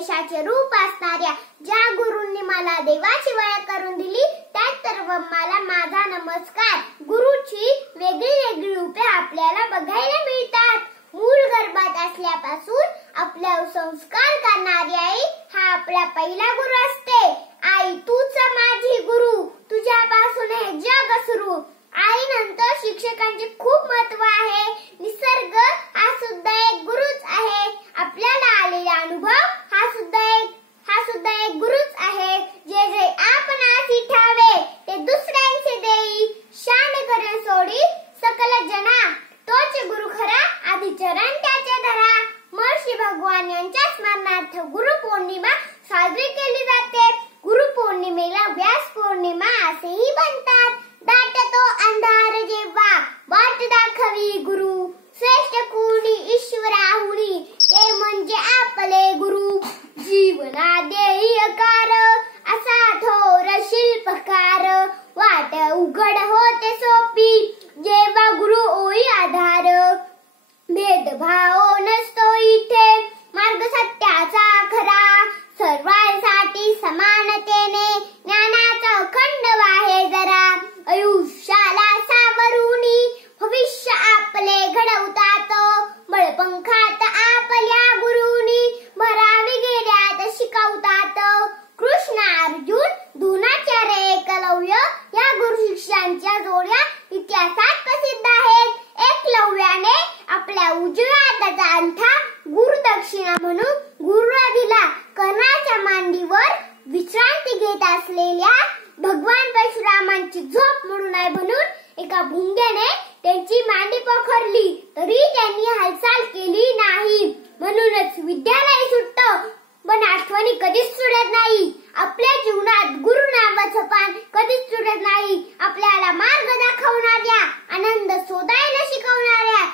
यशाचे रूप असणाऱ्या ज्या गुरूंनी मला देवाची ओळख करून दिली त्या सर्व मला माझा नमस्कार। गुरुची वेगळी वेगळी रूपे आपल्याला बघायला मिळतात। मूल गर्भात असल्यापासून आपल्यावर संस्कार करणारी आई हा आपला पहिला गुरु असते। आई तूच माझी गुरु, तुझ्यापासून हे जग सुरू। आई नंतर शिक्षकांचे खूप महत्व आहे। निसर्ग हा सुद्धा एक गुरुच आहे। आपल्याला आलेला अनुभव हा सुद्धा एक गुरुच आहे। जे जे आपणासी ठावे ते दुसऱ्यांचे देई, शान करे सोडी सकल जना तोच गुरु खरा, आधी चरण त्याचे धरा। महर्षी भगवान यांच्या स्मरणार्थ गुरुपौर्णिमा साजरी केली जाते। गुरुपौर्णिमेला व्यास पौर्णिमा असेही म्हणतात। दाटतो अंधार जेव्हा वाट दाखवी गुरु, श्रेष्ठ कुणी ईश्वराहुनी ते म्हणजे आपले गुरु। जीवना देई आकार असा थोर शिल्पकार, वाट उघड होते सोपी जेव्हा गुरु होई आधार। भेदभाव नसतो इथे मार्ग सत्याचा खरा, सर्वांसाठी समानतेने ज्ञानाचा अखंड वाहे जरा। आयुष्याला सावरूनी भविष्य आपले घडवतात, बळपंखात आपल्या गुरुनी भरावी गेल्यात शिकवतात। कृष्ण अर्जुन द्रोणाचार्य एकलव्य या गुरु शिष्यांच्या जोड्या इतिहासात प्रसिद्ध आहेत। एकलव्याने आपल्या उजव्या हाताचा अंगठा गुरुदक्षिणा म्हणून गुरुला दिला। कर्णाच्या मांडीवर विश्रांती घेत असलेल्या भगवान परशुरामांची झोप मोडू नये म्हणून एका भुंग्याने त्यांची मांडी पखरली तरी त्यांनी हालचाल केली नाही। म्हणूनच विद्यालय सुटतं पण आठवणी कधीच सुटत नाही। आपल्या जीवनात गुरु नावाचं पान कधीच सुटत नाही। आपल्याला मार्ग दाखवणाऱ्या, आनंद शोधायला शिकवणाऱ्या